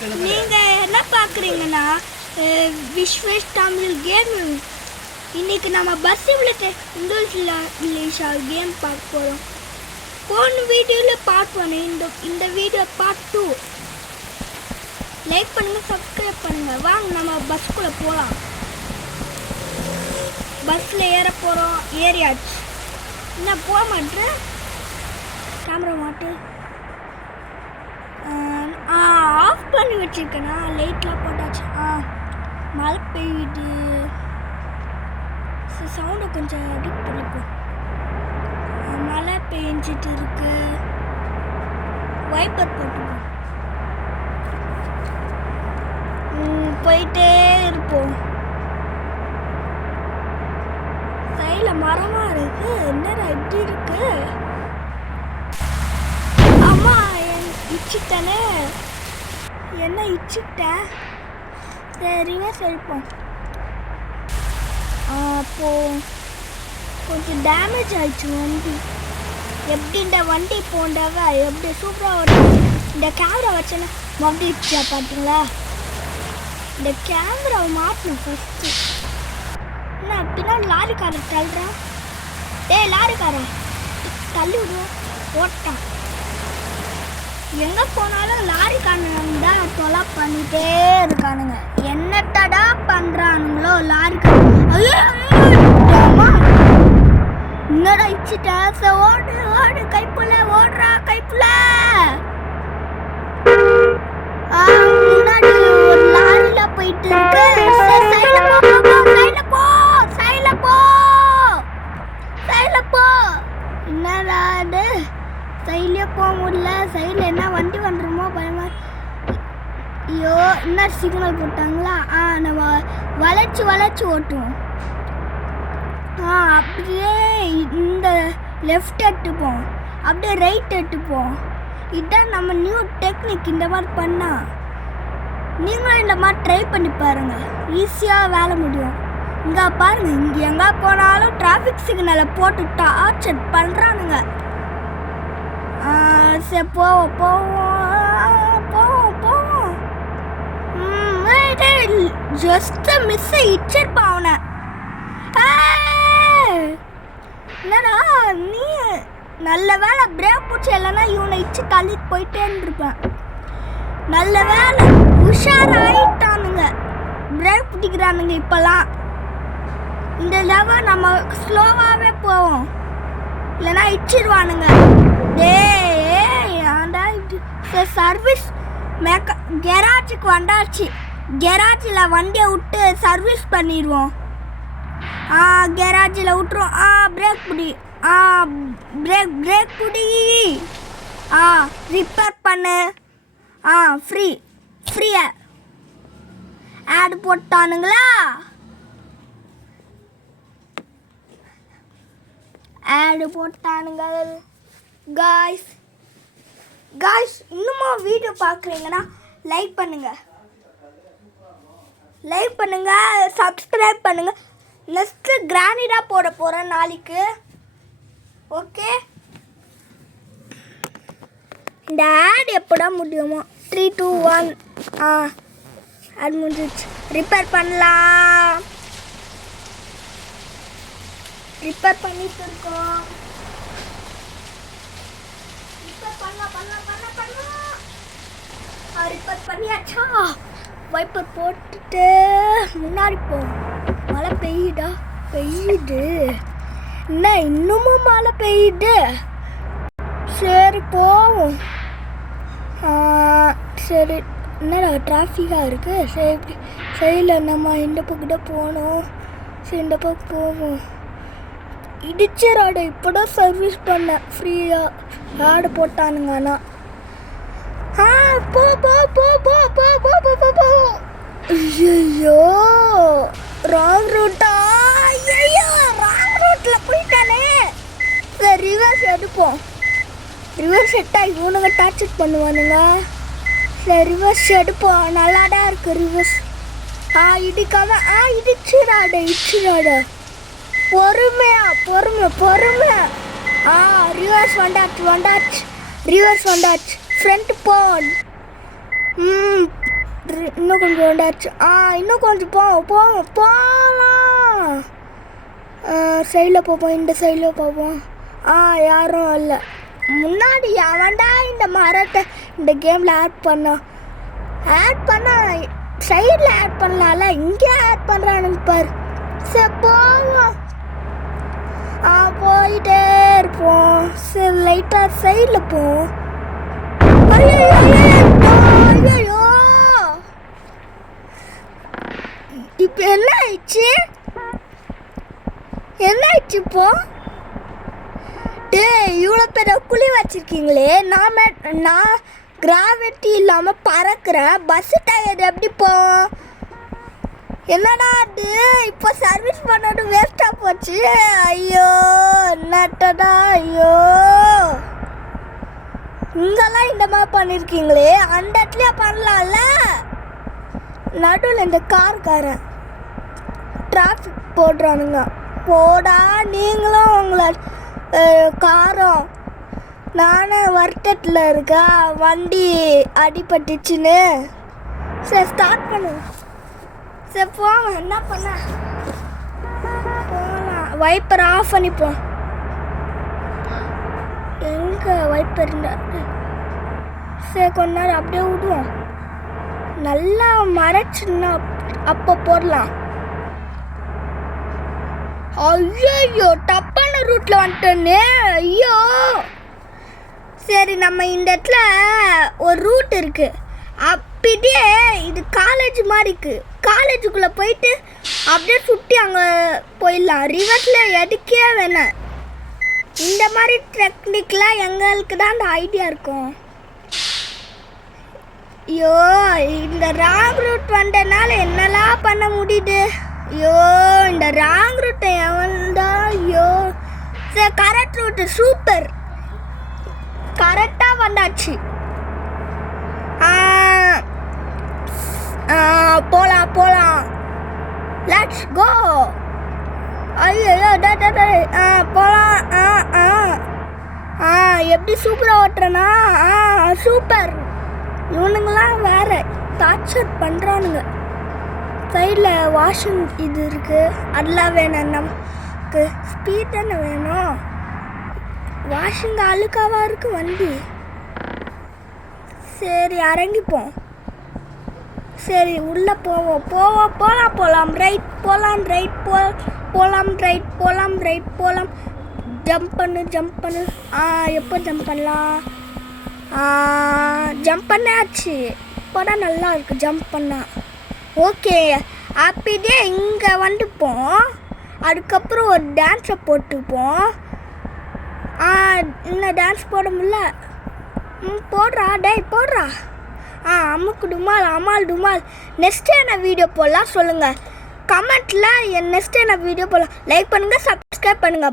நீங்கள் என்ன பார்க்குறீங்கன்னா விஸ்வேஷ் தமிழ் கேம். இன்றைக்கி நம்ம பஸ் இங்கிலீஷா கேம் பார்க்க போகிறோம். போன வீடியோவில் பார்ட் 1, இந்த வீடியோ பார்ட் 2. லைக் பண்ணுங்கள், சப்ஸ்கிரைப் பண்ணுங்கள். வாங்க நம்ம பஸ்ஸுக்குள்ளே போகலாம். பஸ்ஸில் ஏற போகிறோம். ஏறியாச்சு. என்ன போக மாட்டேன் கேமரா மாட்டு ஆஃப் பண்ணி வச்சுருக்கேனா? லைட்லாம் போட்டாச்சு. மழை பெய்யுது. சவுண்டை கொஞ்சம் அடிக்ட் பண்ணிப்போம். மழை பெஞ்சிட்டு இருக்கு. வைப்பர் போட்டுப்போம். போயிட்டே இருப்போம். சைடில் மரமாக இருக்கு. என்னடா இப்படி இருக்கு? அம்மா இச்சுட்டானே. என்ன இச்சுட்டேன்? சரிங்க சரிப்போம். அப்போ கொஞ்சம் டேமேஜ் ஆயிடுச்சு வண்டி. எப்படி இந்த வண்டி போண்டாவ எப்படி சூப்பராக ஓடுச்சு. இந்த கேமரா வச்சேன்னா மாட்டிடுச்சா பார்த்தீங்களா? இந்த கேமராவை மாற்றணும் ஃபஸ்ட்டு. என்ன பின்னாடி லாரிக்காரன் தள்ளுறான். லாரிக்காரன் தள்ளி விடுவோம். ஓட்டான். எங்கே போனாலும் லாரிக்காரன் தான் தொலை பண்ணிகிட்டே இருக்கானுங்க. என்னத்தடா பண்ணுறானுங்களோ லாரிக்காரன். என்னடா இச்சுட்டா? ஓடு ஓடு கைப்புள்ள, ஓடுறா கைப்புள்ள. முன்னாடி ஒரு லாரில போயிட்டு இருக்கு. என்னடா சைட்லேயே போக முடியல. சைடில் என்ன வண்டி வந்துருமோ பயமா. ஐயோ என்ன சிக்னல் போட்டாங்களா? நம்ம வளைச்சி ஓட்டுவோம். அப்படியே இந்த லெஃப்ட் எடுத்துப்போம், அப்படியே ரைட் எடுத்துப்போம். இதுதான் நம்ம நியூ டெக்னிக். இந்த மாதிரி பண்ணால் நீங்களும் இந்த மாதிரி ட்ரை பண்ணி பாருங்கள். ஈஸியாக வேலை முடியும். இங்கே பாருங்கள், இங்கே எங்கே போனாலும் டிராஃபிக் சிக்னலை போட்டு டார்ச்சர் பண்ணுறானுங்க. சரி போவோம் போவோம் போவோம் போவோம். ஜஸ்ட் மிஸ் இச்சிருப்பான் அவனை. என்னடா நீ நல்ல வேலை பிரேக் பிடிச்சி இல்லைன்னா இவனை இச்சு தள்ளிட்டு போயிட்டே இருந்திருப்பேன். நல்ல வேலை உஷாராயிட்டானுங்க. பிரேக் பிடிக்கிறானுங்க இப்போல்லாம். இந்த லெவல் நம்ம ஸ்லோவாகவே போவோம், இல்லைன்னா இச்சிருவானுங்க. ஏன்டா இப்படி? சர்வீஸ் கெராஜுக்கு வந்தாச்சு. கெராஜில் வண்டியை விட்டு சர்வீஸ் பண்ணிடுவோம். கெராஜில் விட்டுருவோம். பிரேக் பிடி. பிரேக் பிடி. ரிப்பேர் பண்ணு. ஃப்ரீயா ஆடு போட்டானுங்களா? ஆடு போட்டானுங்க. காய்ஸ் இன்னுமா வீடியோ பார்க்குறீங்கன்னா லைக் பண்ணுங்கள், சப்ஸ்கிரைப் பண்ணுங்கள். நெக்ஸ்ட்டு கிரானிடாக போட போகிறேன் நாளைக்கு. ஓகே, இந்த ஆட் எப்படா முடியுமோ? 3, 2, 1. ஆட் முடிஞ்சிச்சு. ரிப்பேர் பண்ணலாம். ரிப்பேர் பண்ணிட்டு இருக்கோம். ரிப்பேர் பண்ணியாச்சா? வைப்பர் போட்டுட்டு முன்னாடி போவோம். மழை பெய்யுது. என்ன இன்னமும் மழை பெய்யுது? சரி போவோம். சரி என்னடா டிராஃபிக்காக இருக்குது. சரி சைடில் நம்ம இந்த பக்கம் போகணும். சரி இந்த பக்கம் போவோம். இடிச்ச ராடை இப்போ தான் சர்வீஸ் பண்ணேன். ஃப்ரீயாக ஆடு போட்டானுங்க. ஆனால் ஐயோ ராங் ரூட்டா? ஐயோ ராங் ரூட்டில் போயிட்டானே. சரி ரிவர்ஸ் எடுப்போம். ரிவர்ஸ் எடுத்தால் இவனுங்க டார்ச்சர் பண்ணுவானுங்க. சரி ரிவர்ஸ் எடுப்போம். நல்லாதான் இருக்குது ரிவர்ஸ். இடிக்காம இடிச்சிடாட. பொறுமையா ரிவர்ஸ் வந்தாச்சு. Front phone. இன்னும் கொஞ்சம் வந்தாச்சு. இன்னும் கொஞ்சம் போகலாம். சைடில் பார்ப்போம், இந்த சைடில் பார்ப்போம். யாரும் இல்லை. முன்னாடி அவன்டா இந்த மரத்தை இந்த கேமில் ஆட் பண்ண சைடில் ஆட் பண்ணலாம்ல, இங்கே ஆட் பண்ணுறானுங்க பாரு. சரி போவோம். போயிட்டே இருப்போம். சரி லைட்டாக சைடில் போவோம். ஐயோ இப்போ என்ன ஆயிடுச்சு இப்போ? இவ்வளோ பெரிய குழி வச்சிருக்கீங்களே. நான் கிராவிட்டி இல்லாமல் பறக்கிறேன். பஸ்ஸு டயர் எப்படி போவோம்? என்னடா அது இப்போ சர்வீஸ் பண்ணது வேஸ்ட்டாக போச்சு. ஐயோ நட்டடா. ஐயோ இங்கெல்லாம் இந்த மாதிரி பண்ணியிருக்கீங்களே, அந்த இடத்துலயே பண்ணலாம்ல. நடுவில் இந்த காரன் டிராஃபிக் போடுறானுங்க. போடா நீங்களும் உங்களை காரம். நானே வருத்தத்தில் இருக்கா, வண்டி அடிபட்டுச்சுன்னு. சரி ஸ்டார்ட் பண்ணுங்க. சரி போங்க. என்ன பண்ண போகலாம். வைப்பர் ஆஃப் பண்ணிப்போம். எங்கே வைப்பர் இருந்தாரு? சரி கொஞ்ச நேரம் அப்படியே விடுவோம். நல்லா மறைச்சுன்னா அப்போ போடலாம். ஐயோ தப்பான ரூட்டில் வந்துட்டோன்னே. ஐயோ சரி நம்ம இந்த இடத்துல ஒரு ரூட் இருக்குது. அப்படியே இது காலேஜ் மாதிரி இருக்குது. காலேஜுக்குள்ளே போயிட்டு அப்படியே சுற்றி அங்கே போயிடலாம். ரிவர்ஸில் எதுக்கே வேணாம். இந்த மாதிரி டெக்னிக்லாம் எங்களுக்கு தான் அந்த ஐடியா இருக்கும். ஐயோ இந்த ராங் ரூட் வந்தனால என்னெல்லாம் பண்ண முடியுது. ஐயோ இந்த ராங் ரூட்டை எவன்டா. ஐயோ சரி கரெக்ட் ரூட்டு சூப்பர். கரெக்டாக வந்தாச்சு. போலாம் லெட்ஸ் கோ. ஐயோ போலாம். எப்படி சூப்பராக ஓட்டுறேன்னா சூப்பர். இவனுங்களாம் வேற டார்ச்சர் பண்ணுறானுங்க. சைடில் வாஷிங் இது இருக்குது, அதெல்லாம் வேணும். நமக்கு ஸ்பீட் தானே வேணும். வாஷிங் அழுக்காவாக இருக்குது வண்டி. சரி இறங்கிப்போம். சரி உள்ளே போகலாம். ரைட் போகலாம். ஜம்ப் பண்ணு. எப்போ ஜம்ப் பண்ணலாம்? ஜம்ப் பண்ணாச்சு. இப்போ தான் நல்லா இருக்குது ஜம்ப் பண்ணா. ஓகே அப்படியே இங்கே வந்துப்போம். அதுக்கப்புறம் ஒரு டான்ஸை போட்டுப்போம். இன்னும் டான்ஸ் போட முடியல. போடுறா போடுறா. அம்முக்கு டுமால் அம்மாள் டுமால். நெக்ஸ்ட்டு என்ன வீடியோ போடலாம் சொல்லுங்கள் கமெண்ட்டில். நெக்ஸ்ட்டு என்ன வீடியோ போடலாம். லைக் பண்ணுங்கள், சப்ஸ்கிரைப் பண்ணுங்கள்.